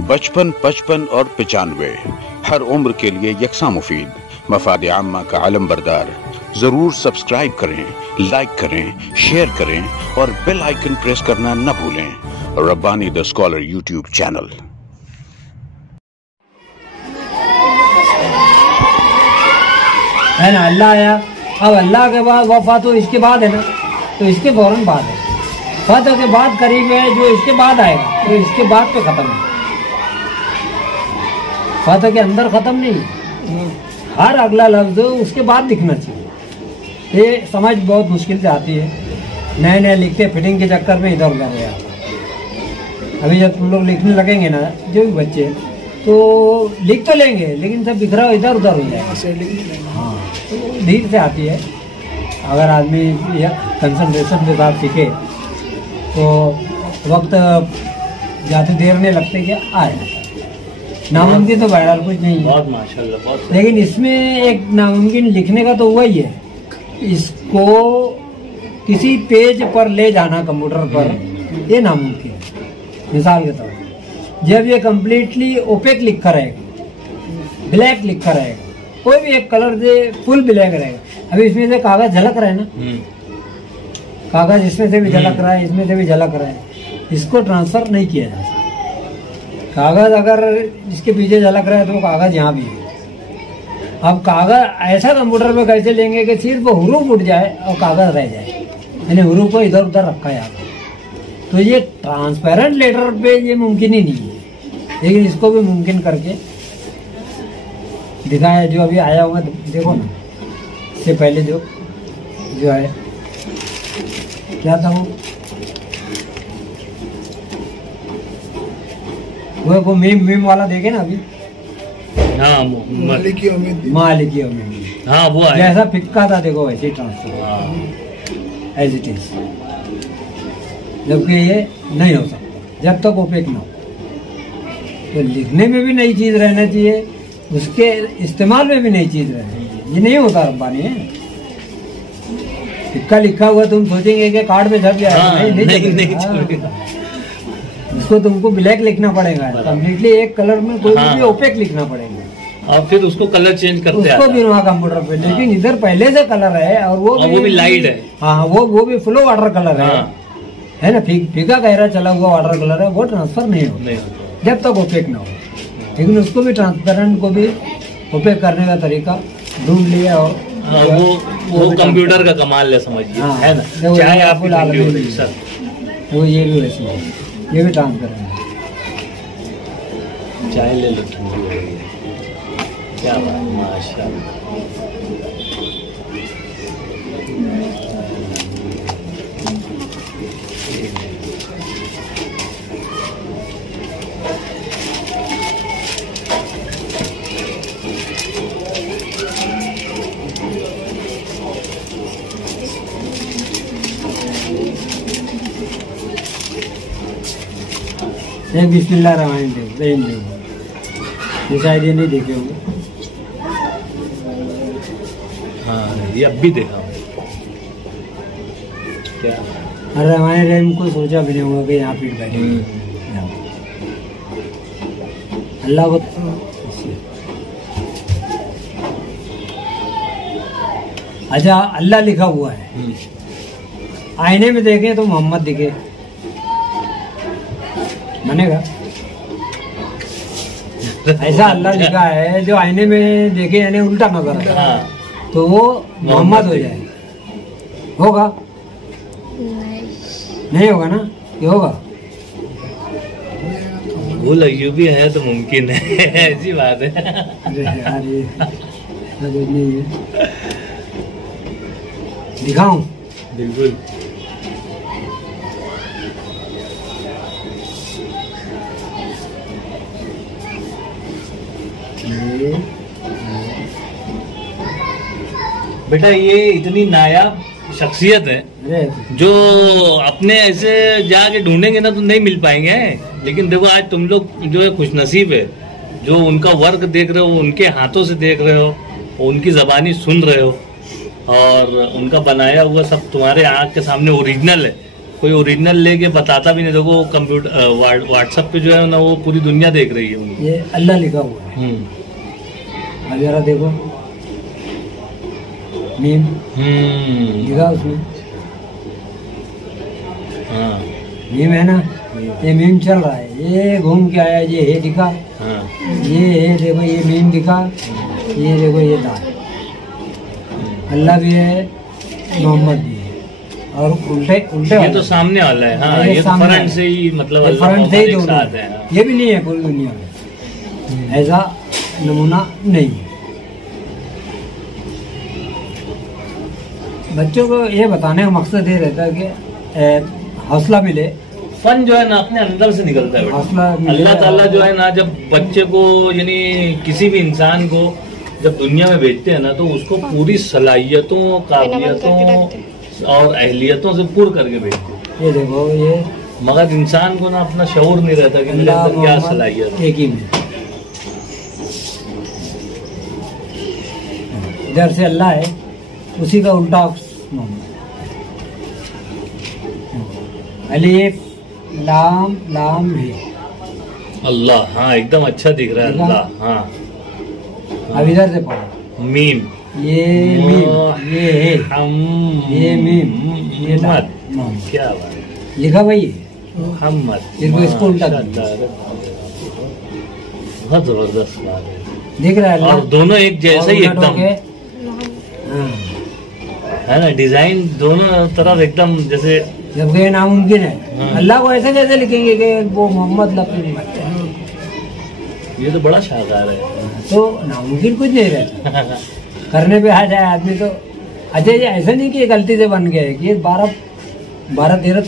55, 55 और 95 हर उम्र के लिए यकसा मुफीद, मफाद आम्मा का आलम बरदार। जरूर सब्सक्राइब करें, लाइक करें, शेयर करें और बेल आइकन प्रेस करना न भूलें। Rabbani the scholar YouTube channel. है ना, अल्लाह आया। अब अल्लाह के बाद वफा तो इसके बाद है ना, तो इसके फौरन बाद है। फतह के बाद करीब है, जो इसके बाद आएगा तो इसके बाद पे खत्म है। फतह के अंदर खत्म नहीं, हर अगला लफ्ज उसके बाद दिखना चाहिए। ये समझ बहुत मुश्किल से आती है। नए नए लिखते फिटिंग के चक्कर में इधर उधर गया। अभी जब तुम लोग लिखने लगेंगे ना, जो भी बच्चे, तो लिख तो लेंगे लेकिन सब बिखरा इधर उधर हो जाएगा। हाँ, तो धीरे से आती है। अगर आदमी कंसंट्रेशन के साथ सीखे तो वक्त ज़्यादा देर नहीं लगते कि आए। नामुमकिन तो बहरहाल कुछ नहीं है, बहुत माशाल्लाह, बहुत। लेकिन इसमें एक नामुमकिन लिखने का तो वही है, इसको किसी पेज पर ले जाना कंप्यूटर पर, ये नामुमकिन है। मिसाल के तौर पर जब ये कम्प्लीटली ओपेक लिखा रहेगा, ब्लैक लिखा रहेगा, कोई भी एक कलर से फुल ब्लैक रहेगा। अभी इसमें से कागज झलक रहा है ना, कागज इसमें से भी झलक रहा है, इसमें से भी झलक रहा है, इसको ट्रांसफर नहीं किया जा सकता। कागज अगर इसके पीछे झलक रहा है तो कागज यहाँ भी है। अब कागज ऐसा कंप्यूटर पे कैसे लेंगे कि सिर्फ हुरूफ उठ जाए और कागज रह जाए, यानी हुरूफ को इधर उधर रखा है यहाँ। तो ये ट्रांसपेरेंट लेटर पे ये मुमकिन ही नहीं है, लेकिन इसको भी मुमकिन करके दिखाया। जो अभी आया हुआ देखो ना, इससे पहले जो है क्या था वो मीम वाला देखे ना अभी। हाँ, मालिकी उम्मीद। हाँ, वो है। जैसा फिक्का था देखो वैसे ट्रांसफर एज इट इज, जबकि ये नहीं हो सकता जब तक ओपेक ना हो। तो लिखने में भी नई चीज रहना चाहिए, उसके इस्तेमाल में भी नई चीज रहना चाहिए। ये नहीं होता रब्बानी है। फिक्का लिखा हुआ तुम सोचेंगे कि कार्ड में छप जाएगा, नहीं। इसको तुमको ब्लैक लिखना पड़ेगा, कम्प्लीटली एक कलर में, कोई भी ओपेक लिखना पड़ेगा और फिर उसको कलर चेंज करते हैं, उसको भी वहाँ कंप्यूटर पे। लेकिन इधर पहले से कलर है और वो भी लाइट है। हाँ, वो भी फ्लो वाटर कलर है ना, फीका गहरा चला हुआ वाटर कलर है, वो ट्रांसफर नहीं होता जब तक ओपेक ना हो। लेकिन उसको भी ट्रांसपेरेंट को भी ओपेक करने का तरीका ढूंढ लिया। और वो कंप्यूटर का कमाल है, समझिए, है ना। चाहे आप वो ये भी वैसे है, ये भी ट्रांसपेरेंट है। चाय ले लो, ठंडी हो गई है। क्या बात, माशाल्लाह। एक बिस्मिल्लाह रहमान रहीम ये शायद ये नहीं देखे होंगे। हाँ, ये अब भी देखा हूँ। क्या रहमान रहीम को सोचा भी नहीं होगा कि यहाँ फिर बैठे। अल्लाह को अच्छा अल्लाह लिखा हुआ है, आईने में देखें तो मोहम्मद दिखे, बनेगा? ऐसा अल्लाह लिखा है जो आईने में देखे यानी उल्टा नजर है, तो वो मोहम्मद हो जाए। होगा? नहीं होगा ना, ये होगा? भूल अय्यूबी है तो मुमकिन है, ऐसी बात है। दिखाऊं? बिल्कुल। बेटा ये इतनी नायाब शख्सियत है जो अपने ऐसे जाके ढूंढेंगे ना तो नहीं मिल पाएंगे। लेकिन देखो आज तुम लोग जो है खुशनसीब है, जो उनका वर्क देख रहे हो, उनके हाथों से देख रहे हो, उनकी ज़बानी सुन रहे हो और उनका बनाया हुआ सब तुम्हारे आँख के सामने ओरिजिनल है। कोई ओरिजिनल लेके बताता भी नहीं। देखो कंप्यूटर व्हाट्सएप पे जो है ना वो पूरी दुनिया देख रही है उनको। ये अल्लाह लिखा हुआ है। अब जरा देखो मीम लिखा उसमें। हाँ मीम है ना, ये मीम चल रहा है। ये घूम के आया, ये है दिखा, हाँ ये है देखो, ये मीम दिखा, ये देखो ये दाल। अल्लाह भी है, मोहम्मद भी है, और उल्टे उल्टे ये तो सामने वाला है। हाँ ये तो फ्रंट से ही मतलब फ्रंट से ही एक दोनों साथ है। हाँ। ये भी नहीं है पूरी दुनिया में ऐसा नमूना नहीं है। बच्चों को ये बताने का मकसद ये रहता है कि हौसला मिले। फन जो है ना अपने अंदर से निकलता है हौसला बेटा। मिले। अल्लाह ताला जो है ना जब बच्चे को यानी किसी भी इंसान को जब दुनिया में भेजते हैं ना तो उसको पूरी सलाहियतों, काबिलियतों और अहलियतों से पूर्ण करके भेजते हैं। ये देखो ये मगर इंसान को ना अपना शऊर नहीं रहता कि मेरे अल्लाह अंदर क्या मोहम्मद सलाहियत है। एक ही में। इधर से अल्लाह है, उसी का उल्टा मोहम्मद। अलीफ लाम लाम है अल्लाह। हाँ एकदम अच्छा दिख रहा है अल्लाह। हाँ अब इधर से पढ़ो मीम, ये मीम, ये है, ये मीम, ये मोहम्मद। मोहम्मद। क्या बात है। लिखा वही है। मोहम्मद। इनको इसको उल्टा बहुत जबरदस्त बात है। दिख रहा है अल्लाह? और दोनों एक जैसे ही और उलट एकदम होके, हाँ, है ना, डिजाइन दोनों तरफ एकदम जैसे। जबकि ये नामुमकिन है। हाँ। अल्लाह को ऐसे कैसे लिखेंगे कि वो मोहम्मद लफी ये तो बड़ा शानदार है। तो नामुमकिन कुछ नहीं रहता। करने पे आ जाए आदमी तो अच्छा। ये ऐसा नहीं कि ये गलती से बन गया है कि ये 12-13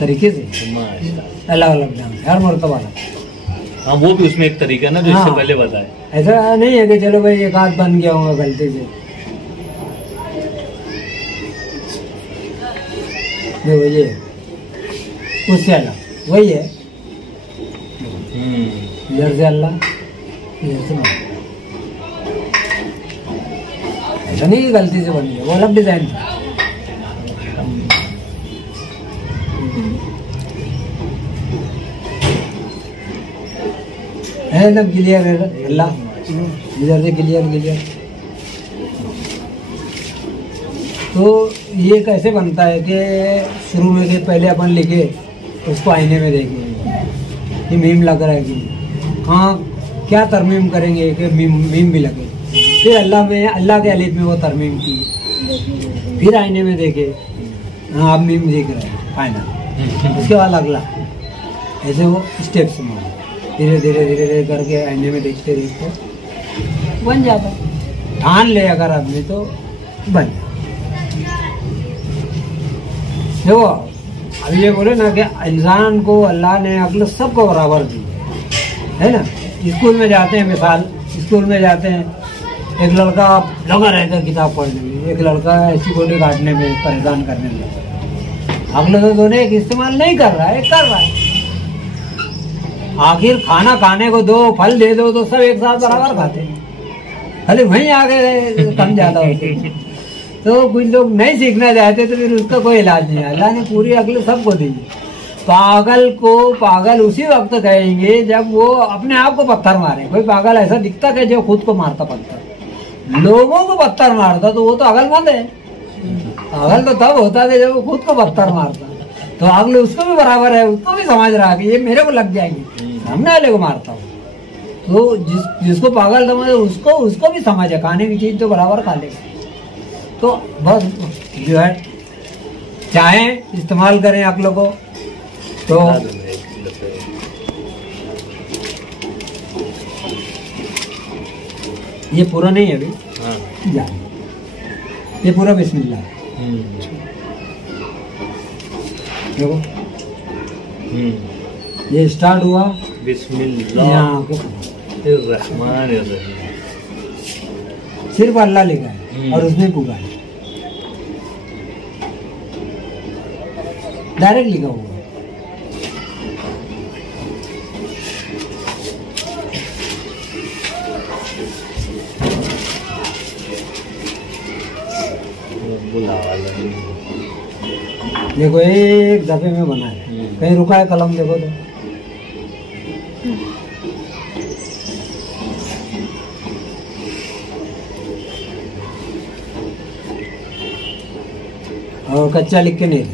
तरीके से माशाल्लाह। अलग अलग ढंग से हर मरतबा। हाँ वो भी उसमें एक तरीका है ना जो इससे हाँ। पहले बताया। ऐसा नहीं है कि चलो भाई एक हाथ बन गया होगा गलती से। देखो ये उससे अलग वही है। इधर से अल्लाह, इधर से मोहम्मद। ऐसा नहीं कि गलती से बन गया, वो अलग डिजाइन था। एकदम क्लियर है अल्लाह। इधर से क्लियर। तो ये कैसे बनता है कि शुरू में के पहले अपन लिखे उसको आईने में देखें कि मीम लग रहा है कि हाँ, क्या तरमीम करेंगे कि मीम भी लगे। फिर अल्लाह के अलीफ में वो तरमीम की, फिर आईने में देखे हाँ अब मीम दिख रहा है फाइनल। उसके बाद अगला ऐसे वो स्टेप से मारो, धीरे धीरे करके आईने में देखते बन जाता। ठान ले अगर आदमी तो बन जाता। देखो अभी ये बोले ना कि इंसान को अल्लाह ने अक्ल सबको बराबर दी है ना। स्कूल में जाते हैं, मिसाल स्कूल में जाते हैं, एक लड़का लगा रहता है किताब पढ़ने में, एक लड़का ऐसी गोली काटने में परेशान करने में। अगले तो दोनों एक इस्तेमाल नहीं कर रहा है, कर रहा है। आखिर खाना खाने को दो, फल दे दो तो सब एक साथ बराबर खाते हैं, खाली वहीं आगे कम ज्यादा होते हैं। तो कुछ लोग नहीं सीखना चाहते तो फिर उसका कोई इलाज नहीं है। अल्लाह ने पूरी अक्ल सबको दी। पागल को पागल उसी वक्त कहेंगे जब वो अपने आप को पत्थर मारे। कोई पागल ऐसा दिखता है जो खुद को मारता पत्थर, लोगों को पत्थर मारता तो वो तो अकलमंद है। पागल तो तब होता है जब वो खुद को पत्थर मारता। तो अगले उसको भी बराबर है, उसको भी समझ रहा है कि ये मेरे को लग जाएंगे, सामने वाले को मारता हूँ। तो जिसको पागल समझे उसको भी समझ है, खाने की चीज तो बराबर खा लेगा। तो बस जो है चाहे इस्तेमाल करें अक्ल को। तो ये पूरा नहीं है अभी, हाँ। ये पूरा बिस्मिल्लाह है। देखो ये स्टार्ट हुआ बिस्मिल्लाह यहाँ रहमान सिर्फ अल्लाह लिखा है और उसने पूरा है, डायरेक्ट लिखा हुआ। बुलावा देखो एक दफे में बना है, कहीं रुका है कलम देखो तो। और कच्चा लिख के नहीं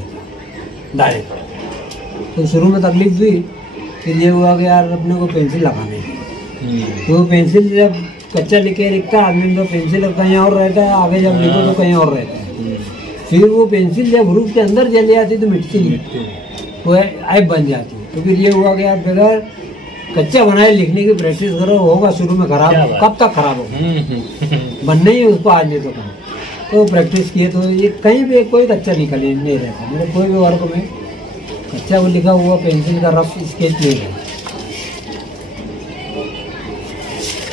डायरेक्ट। तो शुरू में तकलीफ हुई, फिर ये हुआ कि यार अपने को पेंसिल लगानी है। तो पेंसिल जब कच्चा लिख के लिखता है आदमी तो पेंसिल कहीं और रहता है, आगे जब लिखो तो कहीं और रहता है। फिर वो पेंसिल जब रूप के अंदर चली जाती तो मिटती नहीं, वो ऐप बन जाती। तो फिर ये हुआ कि यार बगैर कच्चा बनाए लिखने की प्रैक्टिस करो, होगा शुरू में खराब, कब तक खराब होगा, बनने ही उसको आज नहीं तो कहीं। तो प्रैक्टिस किए तो ये कहीं भी कोई कच्चा निकल नहीं रहता मेरे कोई भी वर्क में, कच्चा वो लिखा हुआ पेंसिल का रफ स्केच नहीं है।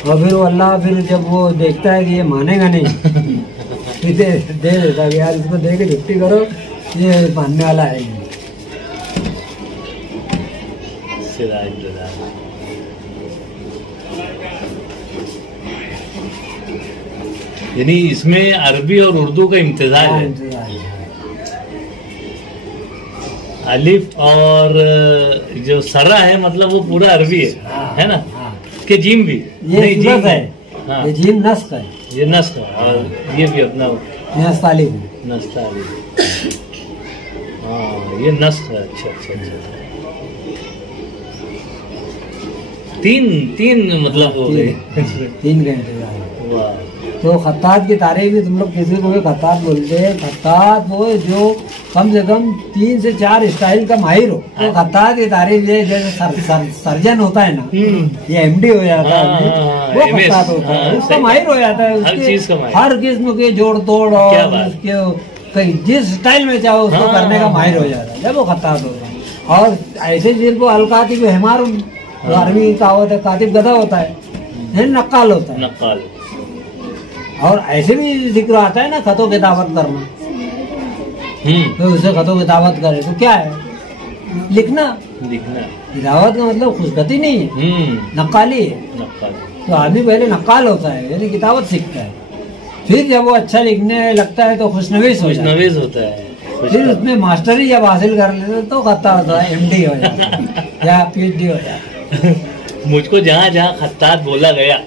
और फिर वो अल्लाह फिर जब वो देखता है कि ये मानेगा नहीं फिर दे देता है यार इसको दे के छुट्टी करो, ये मानने वाला है नहीं। यानी इसमें अरबी और उर्दू का इम्तिजाज है। अलिफ और जो सरा है मतलब वो पूरा अरबी है ना? के जीम भी ये जीम है। हाँ। ये जीम नस्क है, ये नस्क है। और ये भी अपना नस्तालिफ हाँ ये नस्क है। अच्छा अच्छा अच्छा, तीन मतलब हो गए 3 घंटे। तो खत्तात की तारीफ भी तुम लोग किसी को भी खत्तात बोलते हैं, खत्तात वो जो कम से कम 3 से 4 स्टाइल का माहिर हो। तो खत्तात की तारीफ ये जैसे सर्जन होता है ना, ये एमडी हो जाता है, वो खत्तात होता है, उसका माहिर हो जाता है, हर किस्म के जोड़ तोड़ और उसके जिस स्टाइल में चाहो उसको करने का माहिर हो जाता है जब वो खत्तात होता है। और ऐसे जिनको अलकातिब हिमार अरबी कहावत है, कातिब गधा होता है, नक्काल होता है। नक्काल। और ऐसे भी जिक्र आता है ना खतों की दावत करना, तो उसे खतों की दावत करे तो क्या है, लिखना। दावत का मतलब खुशगति नहीं है, नक्काली है। तो आदमी पहले नक्काल होता है यानी किताबत सीखता है, फिर जब वो अच्छा लिखने लगता है तो खुशनवीस होता है। फिर उसमें मास्टरी जब हासिल कर लेते तो खत्ता होता है, एमडी हो जाता है या पीएचडी हो जाता है। मुझको जहाँ जहाँ खत्तात बोला गया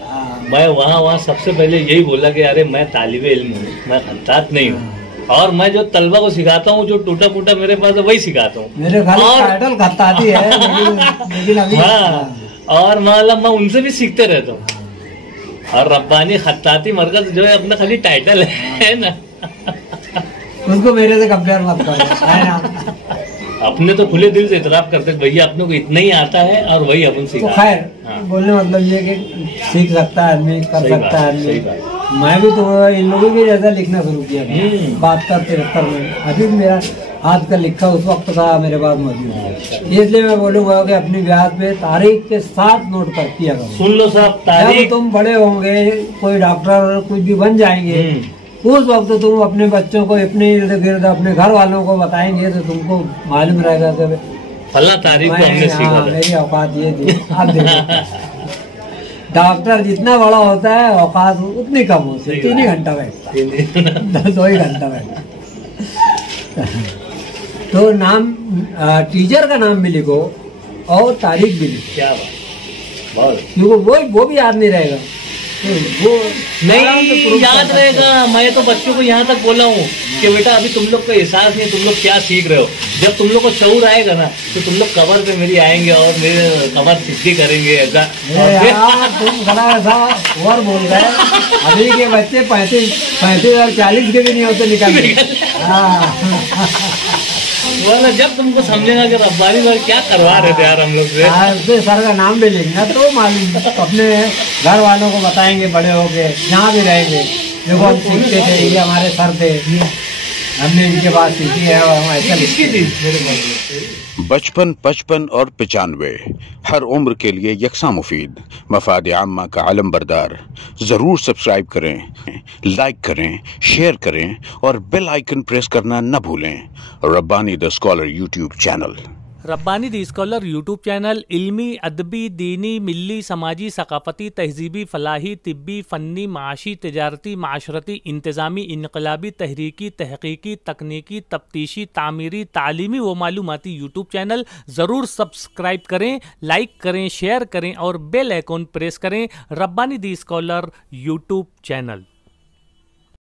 मैं वहाँ सबसे पहले यही बोला कि अरे मैं तालिबे इल्म हूँ, मैं खत्तात नहीं हूँ। और मैं जो तलबा को सिखाता हूँ जो टूटा फूटा मेरे पास है वही सिखाता हूँ। मेरे घर टाइटल खत्ताती है लेकिन अभी और मतलब मैं उनसे भी सीखते रहता हूँ। और रब्बानी खत्ताती मरकज जो है अपना खाली टाइटल है ना, उसको मेरे से कंपेयर मत करो। अपने तो खुले दिल से इतराफ करते भैया अपने को इतना ही आता है और वही अपन सीखा। तो खैर बोलने मतलब ये कि सीख सकता है आदमी, कर सकता है आदमी। मैं भी तो इन लोगों भी जैसा लिखना शुरू किया 72-73 में। अभी मेरा हाथ का लिखा उस वक्त का मेरे पास मौजूद है, इसलिए मैं बोलूँगा कि अपनी ब्याज पे तारीख के साथ नोट कर किया करो। सुन लो साहब, तारीख तुम बड़े होंगे, कोई डॉक्टर कुछ भी बन जाएंगे, उस वक्त तुम अपने बच्चों को अपने इर्द गिर्द अपने घर वालों को बताएंगे तो तुमको मालूम रहेगा कि फला तारीख को हमने सीखा। मेरी औकात ये थी। आप देखो डॉक्टर जितना बड़ा होता है औकात उतनी कम होती है, 3 ही घंटा बैठता, 2 ही घंटा बैठता। तो नाम टीचर का नाम भी लिखो और तारीख भी लिखो, क्या बात, क्योंकि वो भी याद नहीं रहेगा। वो नहीं याद रहेगा। मैं तो बच्चों को यहाँ तक बोला हूँ कि बेटा अभी तुम लोग को एहसास नहीं, तुम लोग क्या सीख रहे हो। जब तुम लोग को शऊर आएगा ना तो तुम लोग कबर पे मेरी आएंगे और मेरे कबर सिद्धि करेंगे। ऐसा तुम गला ऐसा और बोल रहे हैं, अभी के बच्चे 35 और 40 के भी नहीं होते निकल। बोला जब तुमको समझेगा कि रब्बानी सर क्या करवा रहे थे यार हम लोग से। सर का नाम भी लिखना तो मालूम, अपने घर वालों को बताएंगे बड़े हो गए यहाँ भी रहेंगे, देखो हम सीखते थे, ये हमारे सर थे, हमने इनके पास सीखी है और हम ऐसा लिखी थी। 55, 55 और 95 हर उम्र के लिए यकसा मुफीद मफाद आम्मा का आलम बरदार। ज़रूर सब्सक्राइब करें, लाइक करें, शेयर करें और बेल आइकन प्रेस करना न भूलें। Rabbani the scholar YouTube channel. Rabbani the scholar YouTube channel इल्मी, अदबी, दीनी, मिली, समाजी, सकाफती, तहजीबी, फलाही, तिब्बी, फ़न्नी, माशी, तिजारती, माशरती, इंतज़ामी, इनकलाबी, तहरीकी, तहकीकी, तकनीकी, तफ्तीशी, तामीरी, तालीमी व मालूमाती यूट्यूब चैनल ज़रूर सब्सक्राइब करें, लाइक करें, शेयर करें और बेल आइकॉन प्रेस करें। Rabbani the scholar YouTube channel.